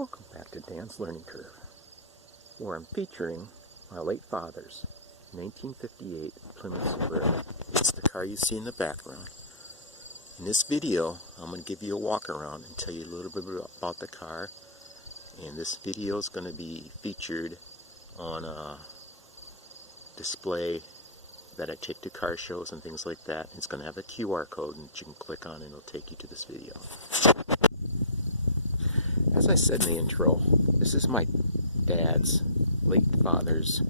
Welcome back to Dan's Learning Curve, where I'm featuring my late father's 1958 Plymouth Suburban. It's the car you see in the background. In this video, I'm going to give you a walk around and tell you a little bit about the car. And this video is going to be featured on a display that I take to car shows and things like that. It's going to have a QR code that you can click on and it'll take you to this video. As I said in the intro, this is my dad's, late father's,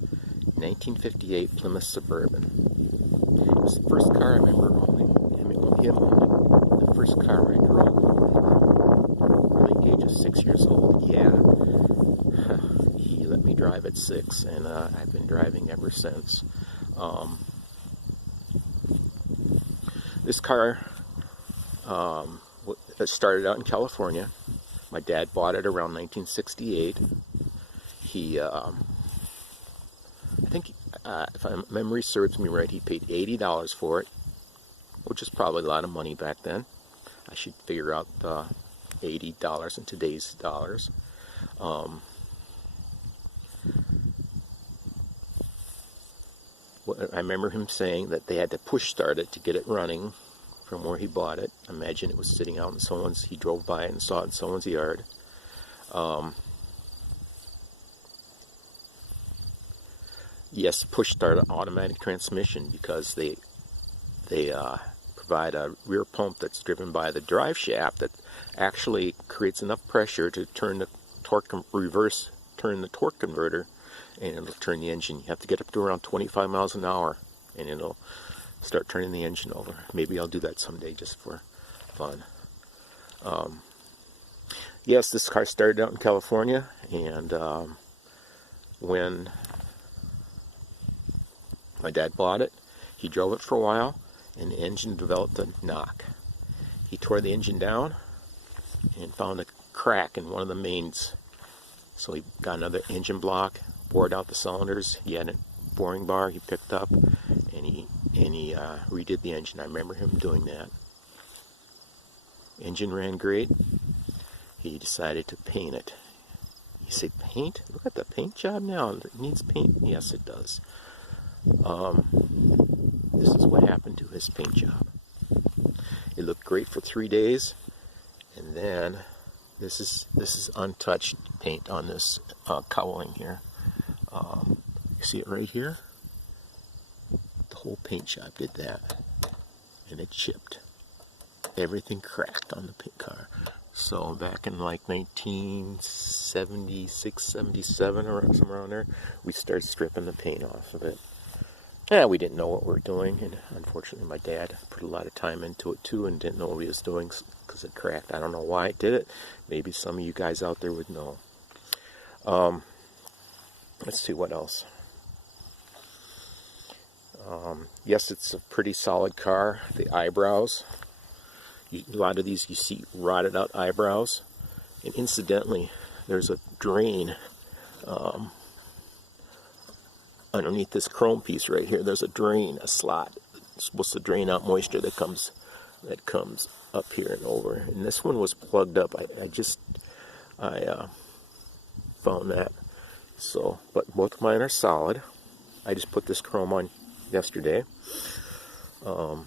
1958 Plymouth Suburban. It was the first car I remember owning, the first car I drove at the age of 6 years old. Yeah, he let me drive at 6, and I've been driving ever since. This car started out in California. My dad bought it around 1968. I think, if my memory serves me right, he paid $80 for it, which is probably a lot of money back then. I should figure out $80 in today's dollars. I remember him saying that they had to push start it to get it running from where he bought it. I imagine it was sitting out in someone's, he drove by it and saw it in someone's yard. Yes, push start automatic transmission, because they provide a rear pump that's driven by the drive shaft that actually creates enough pressure to turn the torque turn the torque converter, and it'll turn the engine. You have to get up to around 25 miles an hour and it'll start turning the engine over. Maybe I'll do that someday just for fun. Yes, this car started out in California, and when my dad bought it, he drove it for a while, and the engine developed a knock. He tore the engine down and found a crack in one of the mains. So he got another engine block, bored out the cylinders. He had a boring bar he picked up, and he redid the engine. I remember him doing that. Engine ran great. He decided to paint it. You say paint? Look at the paint job now. It needs paint. Yes, it does. This is what happened to his paint job. It looked great for 3 days, and then this is untouched paint on this cowling here. You see it right here? The whole paint job did that, and it chipped. Everything cracked on the paint car. So back in like 1976, 77, or somewhere around there, we started stripping the paint off of it. Yeah, we didn't know what we were doing, and unfortunately my dad put a lot of time into it too and didn't know what he was doing because it cracked. I don't know why it did it. Maybe some of you guys out there would know. Let's see what else. Yes, it's a pretty solid car. The eyebrows, a lot of these you see rotted out eyebrows. And incidentally, there's a drain underneath this chrome piece right here. There's a drain, a slot. It's supposed to drain out moisture that comes up here and over. And this one was plugged up. I found that. So, but both of mine are solid. I just put this chrome on yesterday. Let's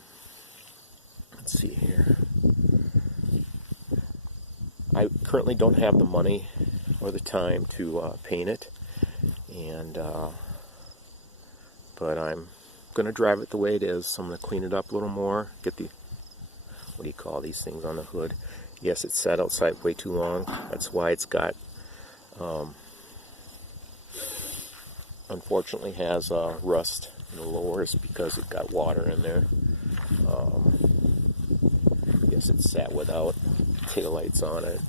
see here. I currently don't have the money or the time to paint it, and but I'm going to drive it the way it is. So I'm going to clean it up a little more, get the, what do you call these things on the hood? Yes, it's sat outside way too long. That's why it's got, unfortunately has rust in the lowers, because it got water in there. Yes, it sat without taillights on it,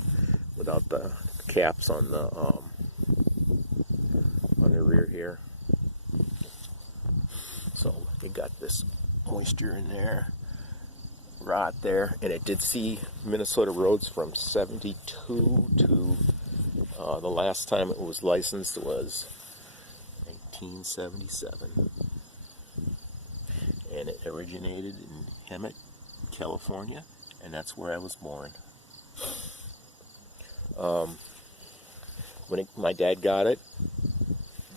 without the caps on the rear here. So it got this moisture in there, rot there, and it did see Minnesota roads from 72 to the last time it was licensed was 1977, and it originated in Hemet, California, and that's where I was born. when my dad got it,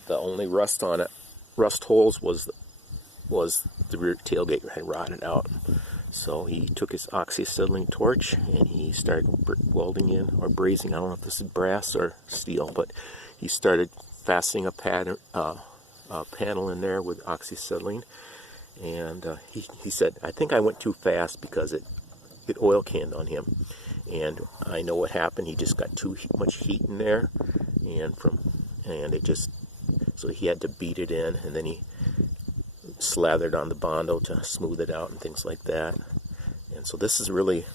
the only rust on it, rust holes, was the rear tailgate had rotted out. So he took his oxyacetylene torch and he started welding in, or brazing. I don't know if this is brass or steel, but he started fastening a panel in there with oxyacetylene. And he said, I think I went too fast because it oil canned on him. And I know what happened. He just got too much heat in there, and it just, so he had to beat it in, and then he slathered on the Bondo to smooth it out and things like that. And so this is really,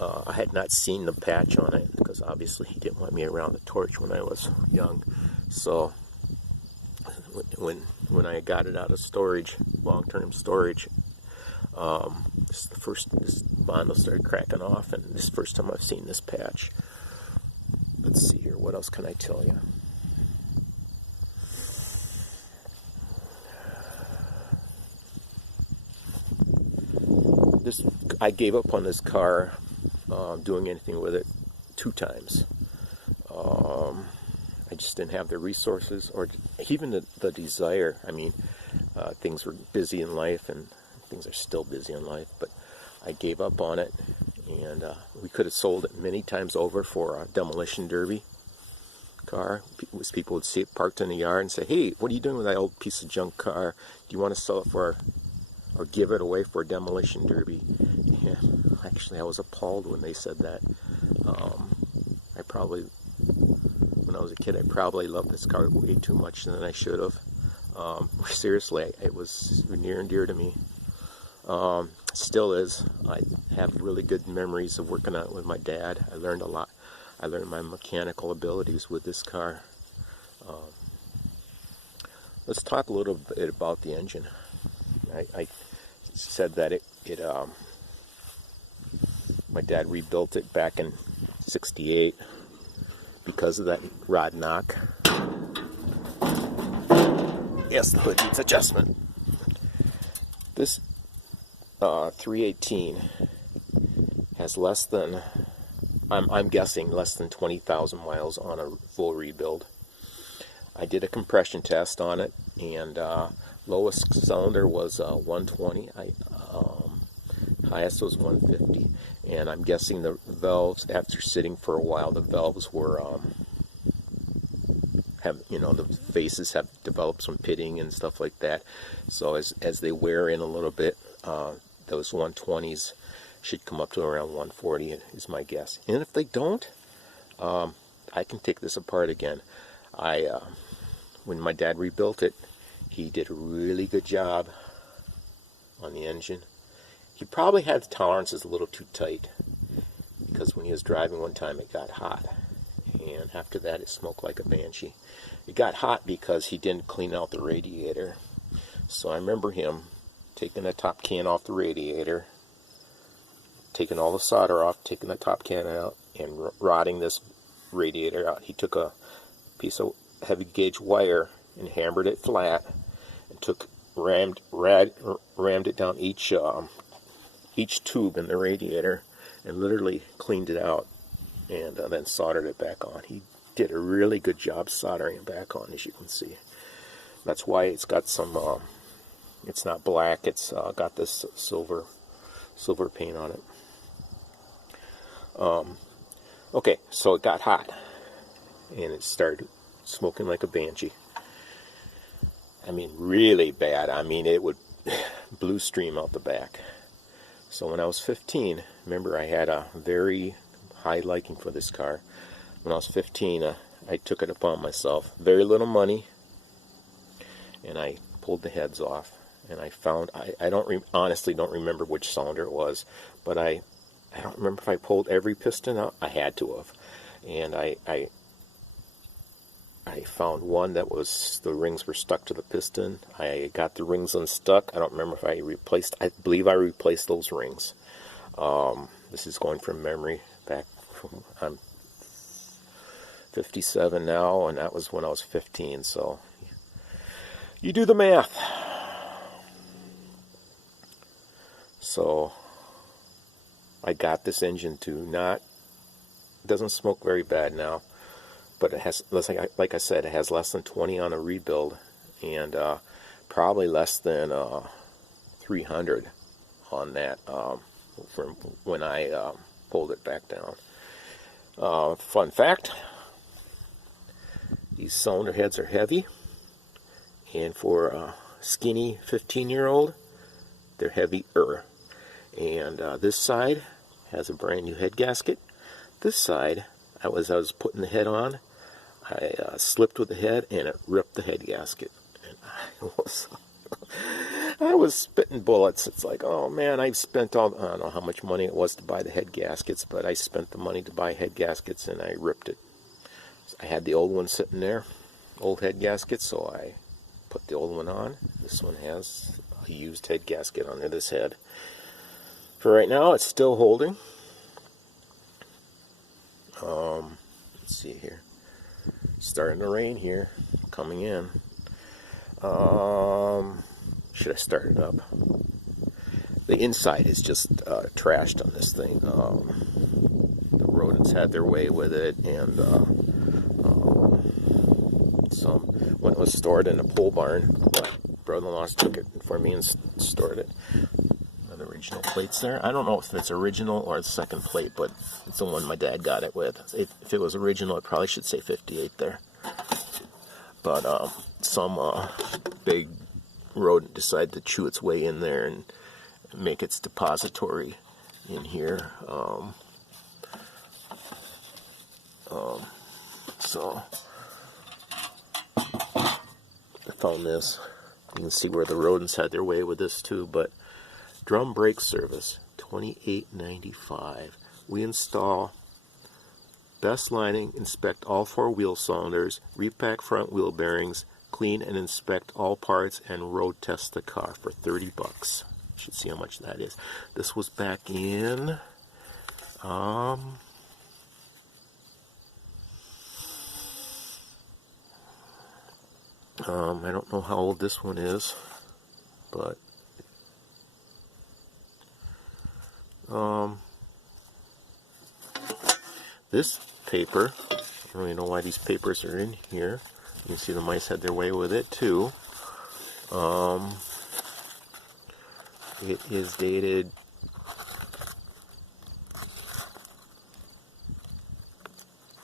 I had not seen the patch on it because obviously he didn't want me around the torch when I was young. So when I got it out of storage, long-term storage, this Bondo started cracking off, and this is the first time I've seen this patch. Let's see here, what else can I tell you? I gave up on this car doing anything with it 2 times. I just didn't have the resources or even the desire. I mean, things were busy in life, and things are still busy in life, but I gave up on it, and we could have sold it many times over for a demolition derby car. People would see it parked in the yard and say, hey, what are you doing with that old piece of junk car? Do you want to sell it for, or give it away for a demolition derby? Yeah, actually, I was appalled when they said that. When I was a kid, I probably loved this car way too much than I should have. Seriously, it was near and dear to me. Still is. I have really good memories of working on it with my dad. I learned a lot. I learned my mechanical abilities with this car. Let's talk a little bit about the engine. I said that my dad rebuilt it back in '68 because of that rod knock. Yes, the hood needs adjustment. This 318 has less than, I'm guessing, less than 20,000 miles on a full rebuild. I did a compression test on it, and lowest cylinder was 120. Highest was 150, and I'm guessing the valves, after sitting for a while, the valves were the faces have developed some pitting and stuff like that. So as they wear in a little bit, those 120s should come up to around 140 is my guess. And if they don't, I can take this apart again. When my dad rebuilt it, he did a really good job on the engine. He probably had the tolerances a little too tight, because when he was driving one time it got hot, and after that it smoked like a banshee. It got hot because he didn't clean out the radiator. So I remember him taking the top can off the radiator, taking all the solder off, taking the top can out, and rotting this radiator out. He took a piece of heavy gauge wire and hammered it flat, and rammed it down each tube in the radiator, and literally cleaned it out, and then soldered it back on. He did a really good job soldering it back on, as you can see. That's why it's got some, it's not black, it's got this silver paint on it. Okay, so it got hot, and it started smoking like a banshee. I mean, really bad. I mean, it would blue stream out the back. So when I was 15, remember, I had a very high liking for this car. When I was 15, I took it upon myself. Very little money, and I pulled the heads off. And I found, honestly don't remember which cylinder it was, but I don't remember if I pulled every piston out. I had to have. And I found one that the rings were stuck to the piston. I got the rings unstuck. I don't remember if I believe I replaced those rings. This is going from memory. I'm 57 now, and that was when I was 15, so you do the math. So I got this engine to doesn't smoke very bad now, but it has, like I said, it has less than 20 on a rebuild, and probably less than 300 on that from when I pulled it back down. Fun fact, these cylinder heads are heavy, and for a skinny 15-year-old, they're heavier. And this side has a brand new head gasket. This side, I was putting the head on, I slipped with the head, and it ripped the head gasket. And I was spitting bullets. It's like, oh man, I've spent I don't know how much money it was to buy the head gaskets, but I spent the money to buy head gaskets, and I ripped it. I had the old one sitting there, old head gasket, so I put the old one on. This one has a used head gasket under this head. For right now, it's still holding. Let's see here. Starting to rain here, coming in. Should I start it up? The inside is just trashed on this thing. The rodents had their way with it, and when it was stored in a pole barn, my brother-in-law took it for me and stored it. The original plates there. I don't know if it's original or the second plate, but it's the one my dad got it with. If it was original, it probably should say 58 there. But some big rodent decided to chew its way in there and make its depository in here. So I found this. You can see where the rodents had their way with this too. But drum brake service, $28.95. We install best lining, inspect all 4 wheel cylinders, repack front wheel bearings, clean and inspect all parts, and road test the car for $30. Should see how much that is. This was back in I don't know how old this one is, but this paper, I don't really know why these papers are in here. You can see the mice had their way with it too. It is dated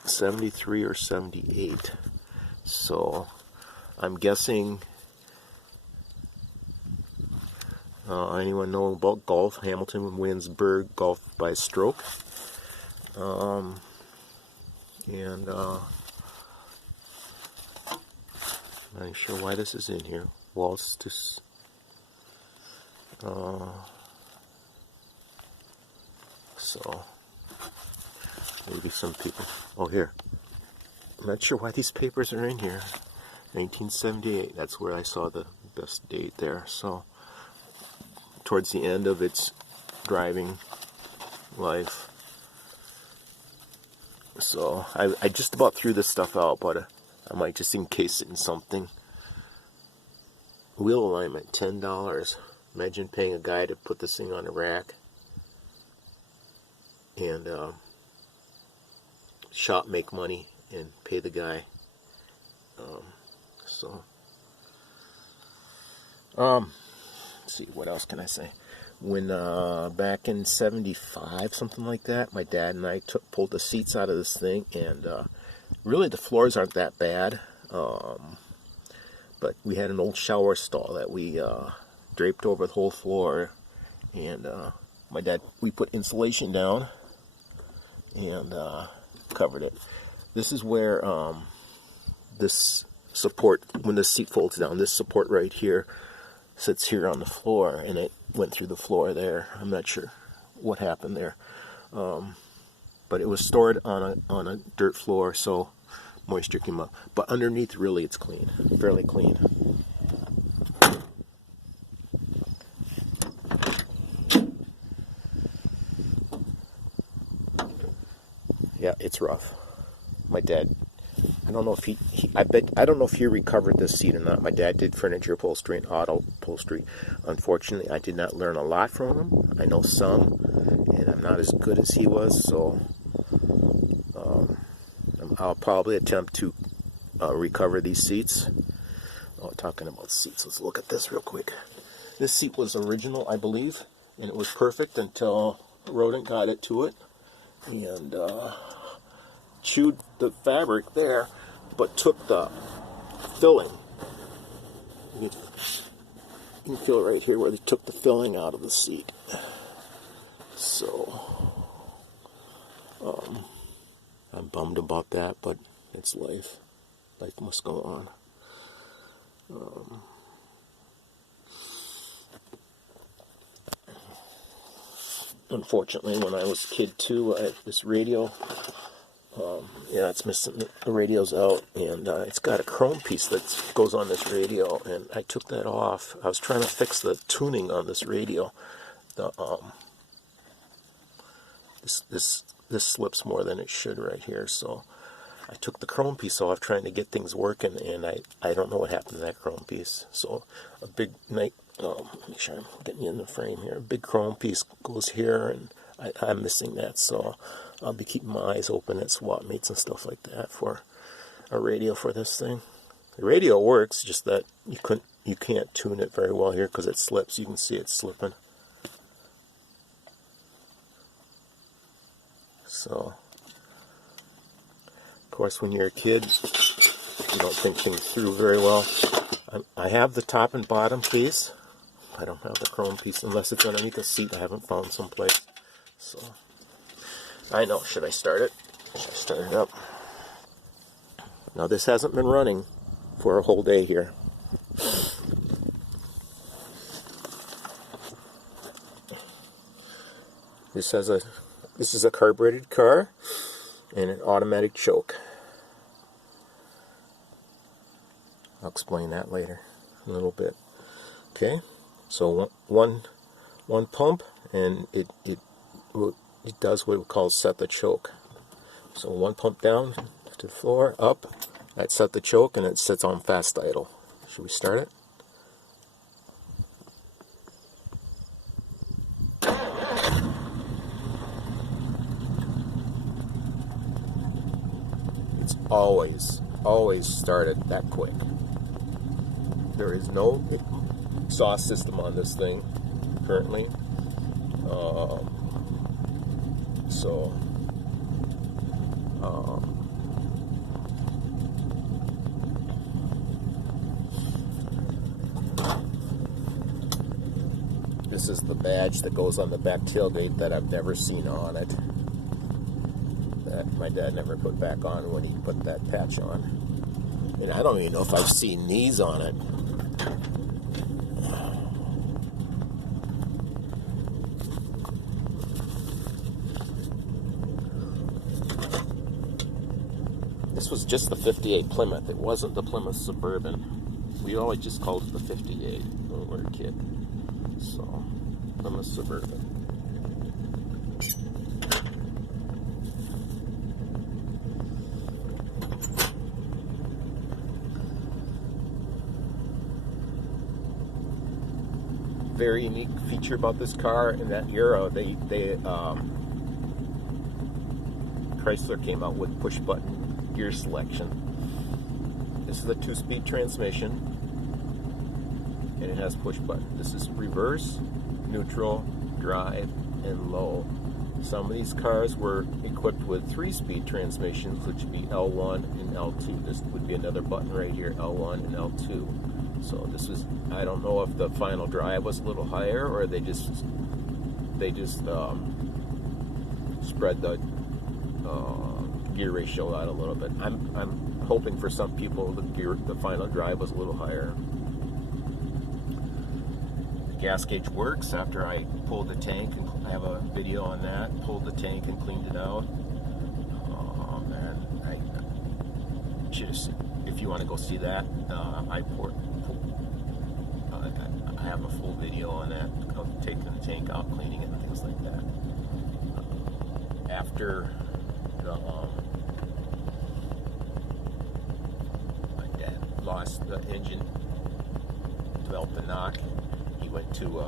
'73 or '78. So I'm guessing anyone know about golf? Hamilton wins Berg golf by stroke. And I'm not sure why this is in here. Waltz to so maybe some people. Oh, here. I'm not sure why these papers are in here. 1978. That's where I saw the best date there. So towards the end of its driving life. So I just about threw this stuff out, but I might just encase it in something. Wheel alignment, $10. Imagine paying a guy to put this thing on a rack and shop make money and pay the guy. Let's see, what else can I say? When back in '75, something like that, my dad and I pulled the seats out of this thing, and really the floors aren't that bad, but we had an old shower stall that we draped over the whole floor, and we put insulation down and covered it. This is where this support, when the seat folds down, this support right here sits here on the floor, and it went through the floor there. I'm not sure what happened there, but it was stored on a dirt floor, so moisture came up. But underneath, really, it's clean, fairly clean. Yeah, it's rough. My dad, I don't know if I don't know if he recovered this seat or not. My dad did furniture upholstery and auto upholstery. Unfortunately, I did not learn a lot from him. I know some, and I'm not as good as he was, so I'll probably attempt to recover these seats. Oh, talking about seats, let's look at this real quick. This seat was original, I believe, and it was perfect until a rodent got it to it and chewed the fabric there, but took the filling. You can feel it right here where they took the filling out of the seat. So, I'm bummed about that, but it's life. Life must go on. Unfortunately, when I was a kid too, I had this radio. Yeah, it's missing. The radio's out, and it's got a chrome piece that goes on this radio, and I took that off. I was trying to fix the tuning on this radio. The this slips more than it should right here, so I took the chrome piece off trying to get things working, and I don't know what happened to that chrome piece. So a big make sure I'm getting you in the frame here. A big chrome piece goes here, and I'm missing that, so I'll be keeping my eyes open at swap meets and stuff like that for a radio for this thing. The radio works, just that you can't tune it very well here because it slips. You can see it slipping. So, of course, when you're a kid, you don't think things through very well. I have the top and bottom piece. I don't have the chrome piece unless it's underneath a seat I haven't found someplace. So, I know. Should I start it? Should I start it up? Now, this hasn't been running for a whole day here. This is a carbureted car and an automatic choke. I'll explain that later a little bit. Okay, so one pump, and it does what we call set the choke. So one pump down to the floor, up, that set the choke, and it sits on fast idle. Should we start it? It's always started that quick. There is no exhaust system on this thing currently. This is the badge that goes on the back tailgate that I've never seen on it. That my dad never put back on when he put that patch on. And I don't even know if I've seen these on it. This was just the 58 Plymouth. It wasn't the Plymouth Suburban. We always just called it the 58 when we were a kid. So, Plymouth Suburban. Very unique feature about this car in that era, Chrysler came out with push button gear selection. This is a 2-speed transmission, and it has push button. This is reverse, neutral, drive, and low. Some of these cars were equipped with 3-speed transmissions, which would be L1 and L2. This would be another button right here, L1 and L2. So this was, I don't know if the final drive was a little higher, or they just spread the gear ratio out a little bit. I'm hoping for some people the final drive was a little higher. The gas gauge works after I pulled the tank, and I have a video on that. Pulled the tank and cleaned it out. And I should have, if you want to go see that, I have a full video on that, of taking the tank out, cleaning it, and things like that. After my dad lost the engine, developed the knock, he went to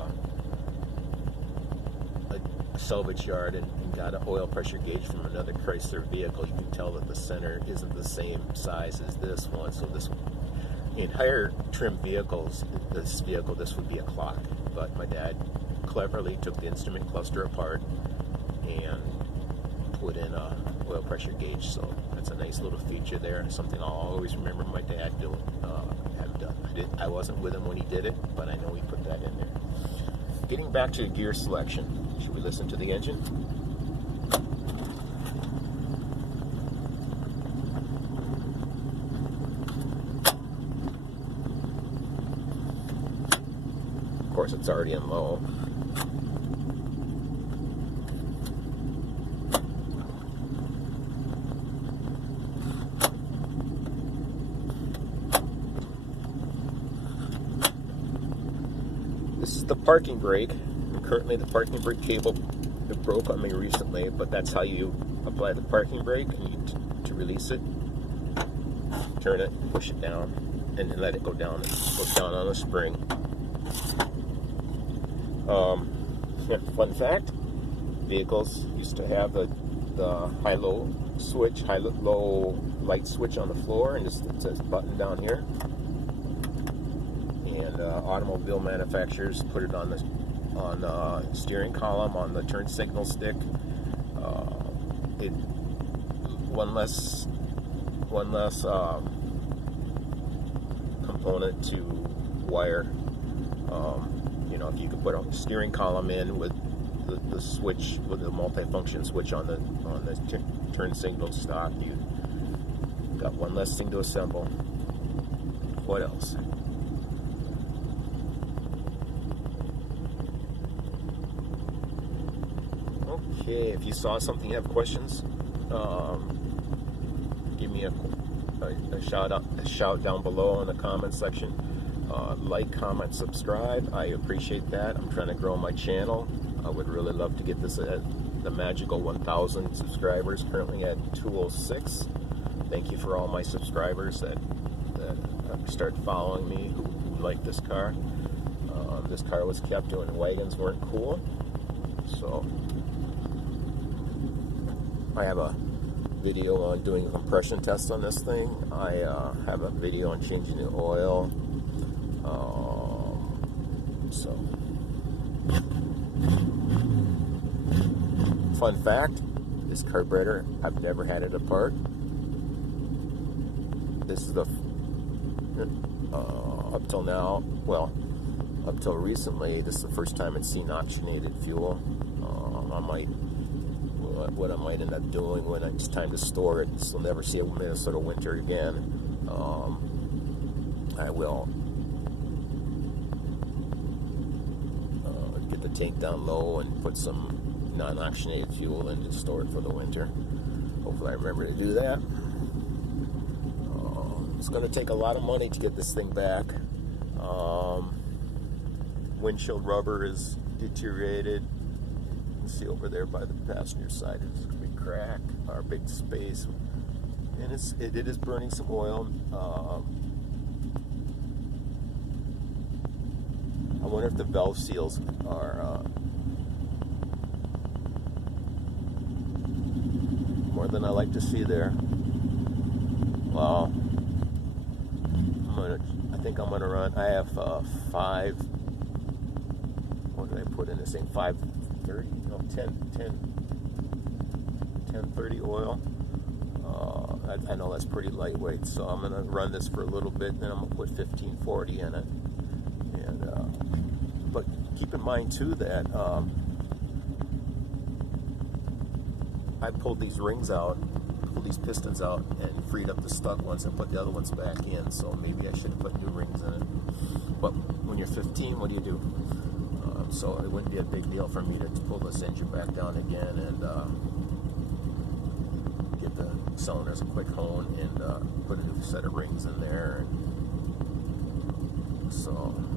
salvage yard and got an oil pressure gauge from another Chrysler vehicle. You can tell that the center isn't the same size as this one. So this, in higher trim vehicles, this would be a clock. But my dad cleverly took the instrument cluster apart and put in a oil pressure gauge. So that's a nice little feature there. Something I'll always remember my dad doing. Have done. I wasn't with him when he did it, but I know he put that in there. Getting back to gear selection. Should we listen to the engine? Of course, it's already in low. This is the parking brake. Currently the parking brake cable, it broke on me recently, but that's how you apply the parking brake. And to release it, turn it, push it down, and then let it go down. It goes down on a spring. Fun fact, vehicles used to have the high-low switch, high-low light switch on the floor, and it says button down here. And automobile manufacturers put it on the steering column, on the turn signal stick. One less component to wire. You know, if you could put a steering column in with the switch, with the multifunction switch on the turn signal stock, you got one less thing to assemble. What else? Okay, if you saw something, you have questions, give me a shout down below in the comment section. Like, comment, subscribe. I appreciate that. I'm trying to grow my channel. I would really love to get this at the magical 1,000 subscribers. Currently at 206. Thank you for all my subscribers that start following me who like this car. This car was kept when wagons weren't cool. So I have a video on doing a compression test on this thing. I have a video on changing the oil. So, fun fact, this carburetor, I've never had it apart. This is the, up till now, well, up till recently, this is the first time it's seen oxygenated fuel. What I might end up doing when it's time to store it, so I'll never see a Minnesota winter again. I will get the tank down low and put some non-oxygenated fuel in to store it for the winter. Hopefully I remember to do that. It's going to take a lot of money to get this thing back. Windshield rubber is deteriorated. You can see over there by the passenger side, there's a big crack or a big space, and it is burning some oil. I wonder if the valve seals are more than I like to see there. Well, I think I'm gonna run. I have 5. What did I put in this thing? 530? No, 1030 oil. I know that's pretty lightweight, so I'm gonna run this for a little bit. Then I'm gonna put 1540 in it. And but keep in mind too that I pulled these rings out, pulled these pistons out, and freed up the stuck ones and put the other ones back in. So maybe I should have put new rings in it. But when you're 15, what do? So it wouldn't be a big deal for me to pull this engine back down again and get the cylinders a quick hone and put a new set of rings in there.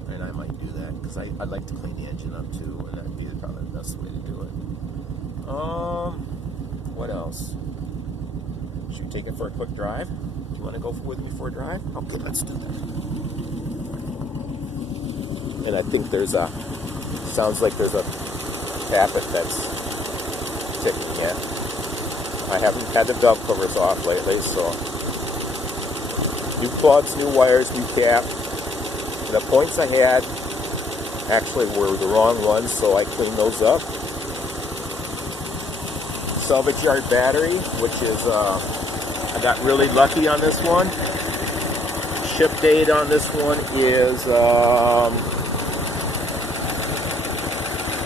And I might do that because I'd like to clean the engine up too, and that'd be probably the best way to do it. What else? Should we take it for a quick drive? Do you want to go with me for a drive? Okay, let's do that. And I think sounds like there's a tappet that's ticking yet. I haven't had the valve covers off lately, so new plugs, new wires, new cap. The points I had actually were the wrong ones, so I cleaned those up. Salvage yard battery, which is, I got really lucky on this one. Ship date on this one is,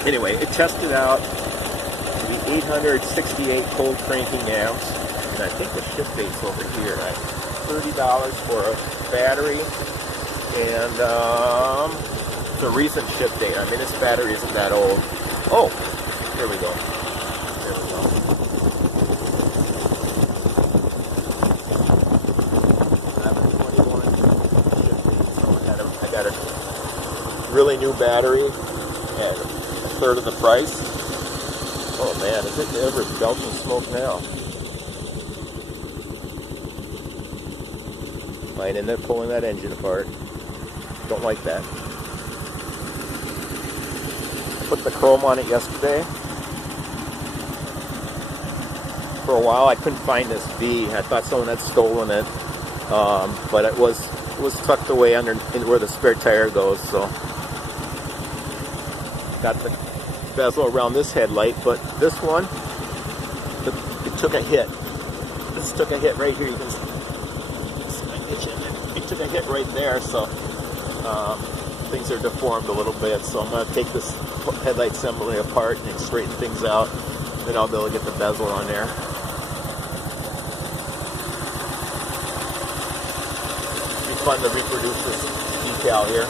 anyway, it tested out the 868 cold cranking amps, and I think the ship date's over here. $30 for a battery, and the recent ship date. I mean, this battery isn't that old. Oh, here we go. There we go. 11/21 ship date. So I got a really new battery at a third of the price. Oh man, is it ever belching smoke now? Might end up pulling that engine apart. Don't like that. I put the chrome on it yesterday. For a while I couldn't find this V. I thought someone had stolen it. But it was tucked away under where the spare tire goes, so got the bezel around this headlight, but this one it took a hit. This took a hit right here. You can see. It took a hit right there, so things are deformed a little bit. So I'm going to take this headlight assembly apart and straighten things out. Then I'll be able to get the bezel on there. It'll be fun to reproduce this decal here.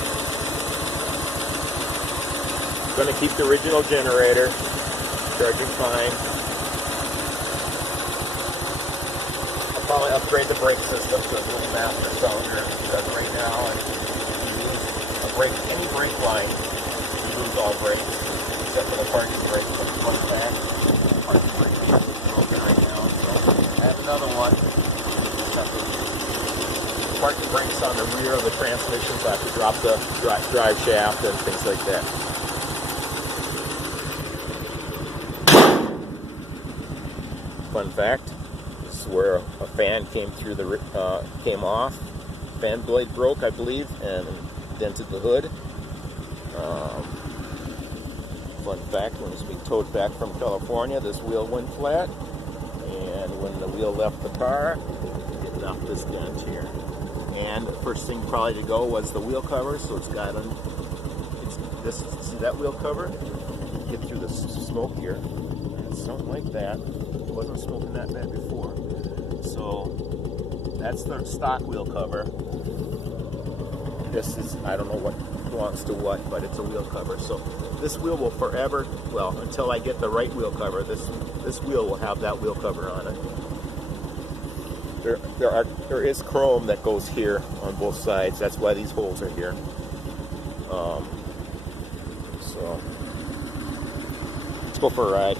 I'm going to keep the original generator, charging fine. Probably upgrade the brake system to a little master cylinder, because right now any brake line, you lose all brakes except for the parking brake. So it's one back. Parking brake is broken right now, so I have another one. The parking brakes on the rear of the transmission, so I have to drop the drive shaft and things like that. Fun fact. Where a fan came through came off, fan blade broke, I believe, and dented the hood. Fun fact: when it was being towed back from California, this wheel went flat, and when the wheel left the car, it knocked this dent here. And the first thing probably to go was the wheel cover, so it's got see that wheel cover? Get through the smoke here. It's something like that. It wasn't smoking that bad before. So that's the stock wheel cover. This is, I don't know what belongs to what, but it's a wheel cover. So this wheel will forever, well, until I get the right wheel cover, this wheel will have that wheel cover on it. There is chrome that goes here on both sides. That's why these holes are here. So let's go for a ride.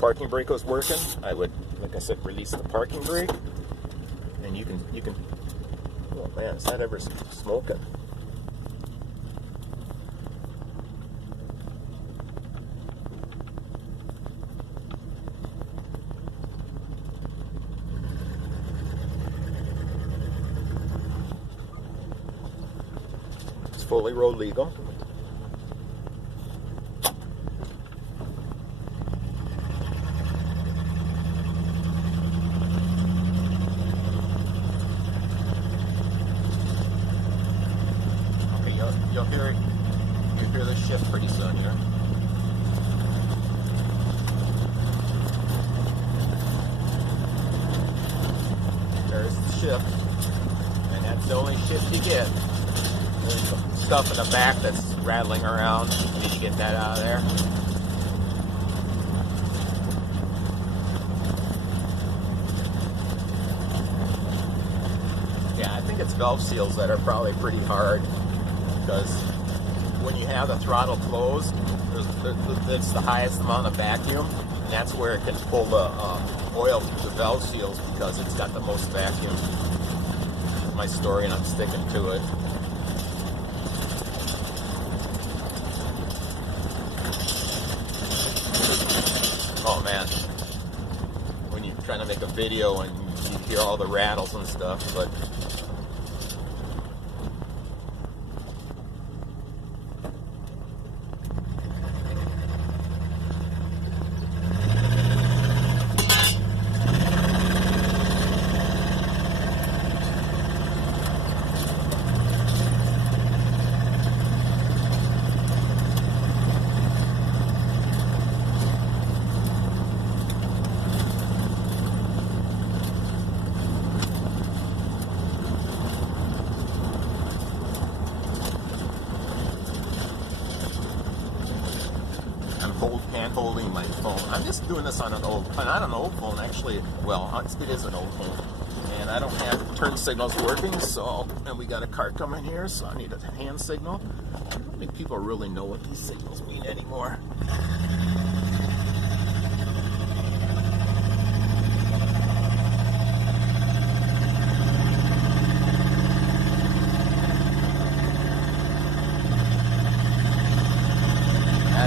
Parking brake was working, I would, like I said, release the parking brake, and you can. Oh man, is that ever smoking? It's fully road legal. You'll hear this shift pretty soon here. There's the shift, and that's the only shift you get. There's some stuff in the back that's rattling around. You need to get that out of there. Yeah, I think it's valve seals that are probably pretty hard, because when you have the throttle closed, it's the highest amount of vacuum, And that's where it can pull the oil through the valve seals because it's got the most vacuum. That's my story, and I'm sticking to it. Oh man, when you're trying to make a video and you hear all the rattles and stuff, but hand-holding my phone. I'm just doing this on an old, not an old phone actually. Well, it is an old phone, and I don't have turn signals working. So, and we got a car coming here, so I need a hand signal. I don't think people really know what these signals mean anymore.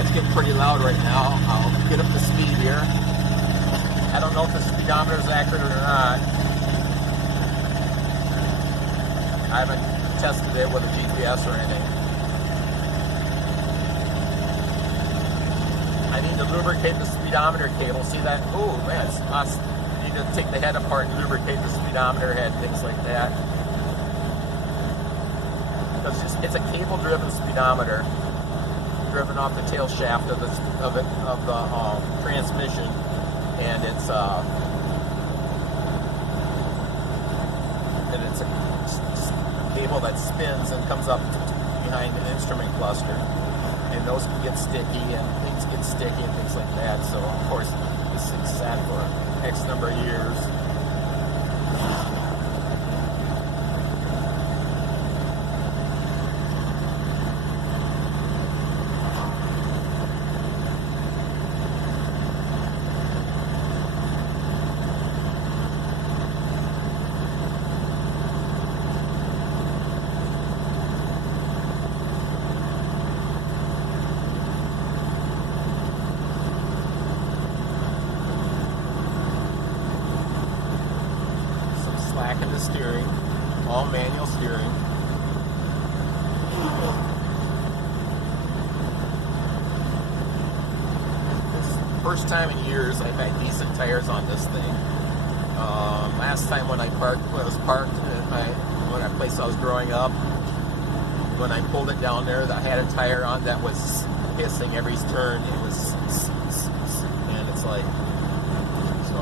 It's getting pretty loud right now. I'll get up the speed here. I don't know if the speedometer is accurate or not. I haven't tested it with a GPS or anything. I need to lubricate the speedometer cable. See that? Oh man, I need to take the head apart and lubricate the speedometer head, things like that. Because it's a cable-driven speedometer, driven off the tail shaft of the transmission, and it's a cable that spins and comes up behind an instrument cluster, and those can get sticky and things get sticky and things like that. So of course this thing's sat for X number of years. In the steering, all manual steering. This is the first time in years I've had decent tires on this thing. Last time when I was parked at when I place I was growing up, when I pulled it down there, I had a tire on that was hissing every turn. It was, and it's like, so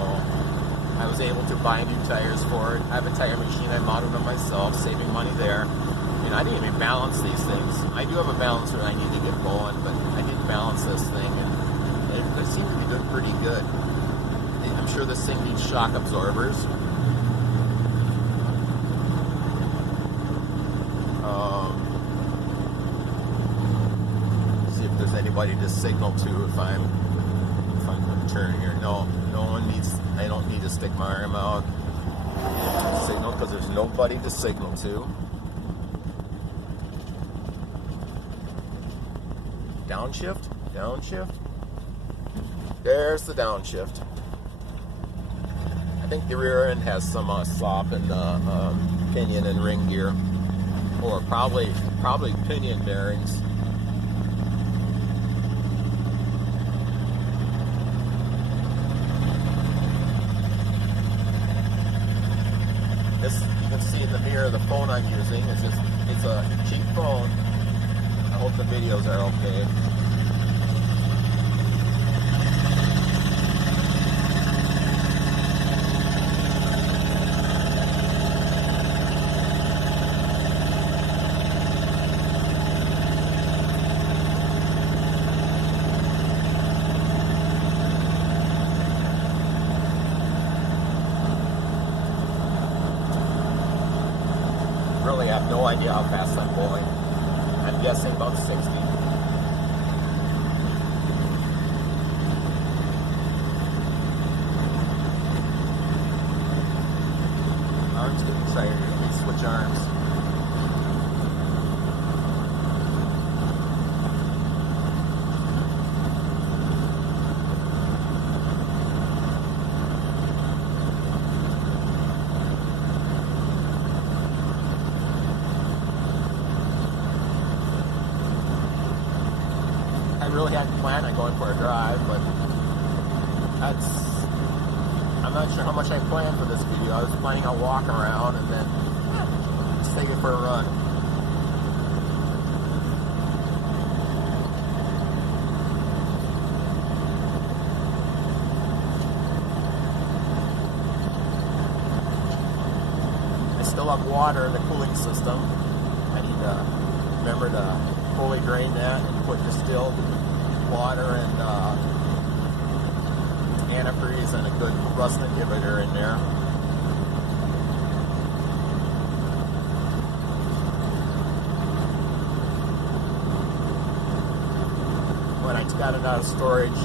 I was able to buy new tires for it. I have a tire machine. I modeled them myself, saving money there. And I didn't even balance these things. I do have a balancer I need to get going, but I didn't balance this thing, and it seemed to be doing pretty good. I'm sure this thing needs shock absorbers. See if there's anybody to signal to if I'm going to turn here. No one needs. I don't need to stick my arm out signal because there's nobody to signal to. Downshift. There's the downshift. I think the rear end has some slop in the pinion and ring gear, or probably pinion bearings. This, you can see in the mirror, the phone I'm using is it's a cheap phone. I hope the videos are okay. Really have no idea how fast I'm going. I'm guessing about 60. really hadn't planned on going for a drive, but I'm not sure how much I planned for this video. I was planning on walking around and then just take it for a run. I still have water in the cooling system. I need to remember to fully drain that and put distilled water and antifreeze and a good rust inhibitor in there. When I got it out of storage,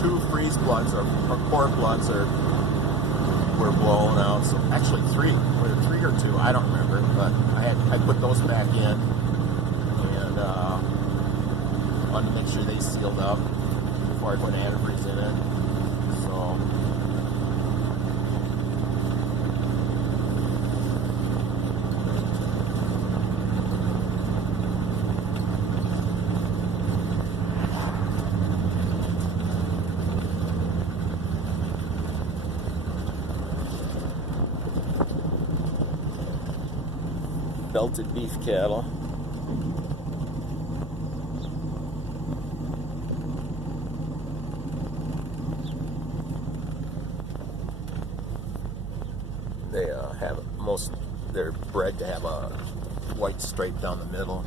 2 freeze plugs or core plugs were blown out. So actually 3, was it 3 or 2? I don't remember, but I put those back in and wanted to make sure they sealed up before I put antifreeze in it. So belted beef cattle. They they're bred to have a white stripe down the middle.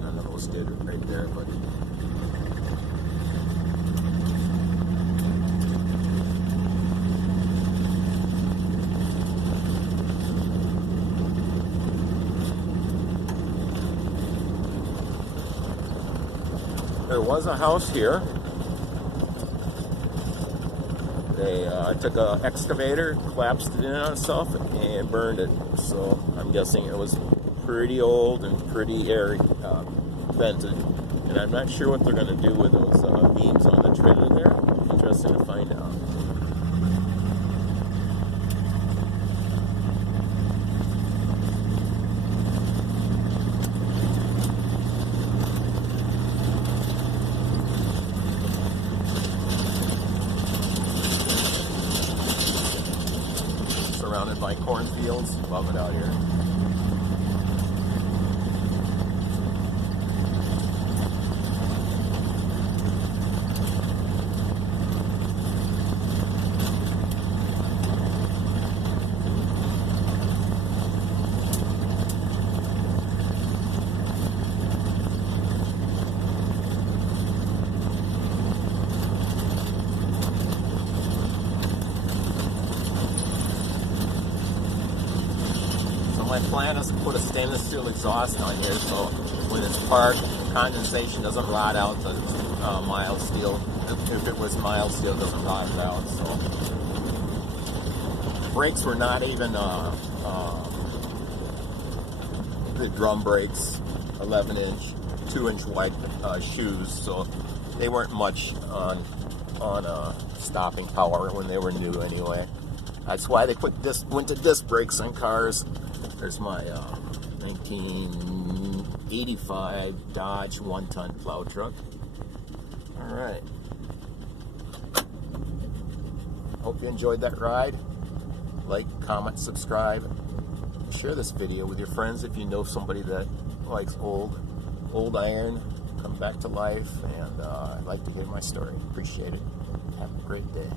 None of those did right there, but there was a house here. I took an excavator, collapsed it in on itself, and burned it. So I'm guessing it was pretty old and pretty vented. And I'm not sure what they're going to do with those beams on the trailer there. Interesting to find out. Surrounded by cornfields. Love it out here. My plan is to put a stainless steel exhaust on here, so when it's parked, condensation doesn't rot out the mild steel. If it was mild steel, it doesn't rot it out. So brakes were not even the drum brakes, 11-inch, 2-inch wide shoes, so they weren't much on stopping power when they were new anyway. That's why they went to disc brakes on cars. There's my 1985 Dodge 1-ton plow truck. All right. Hope you enjoyed that ride. Like, comment, subscribe. Share this video with your friends if you know somebody that likes old iron, come back to life, and I'd like to hear my story. Appreciate it. Have a great day.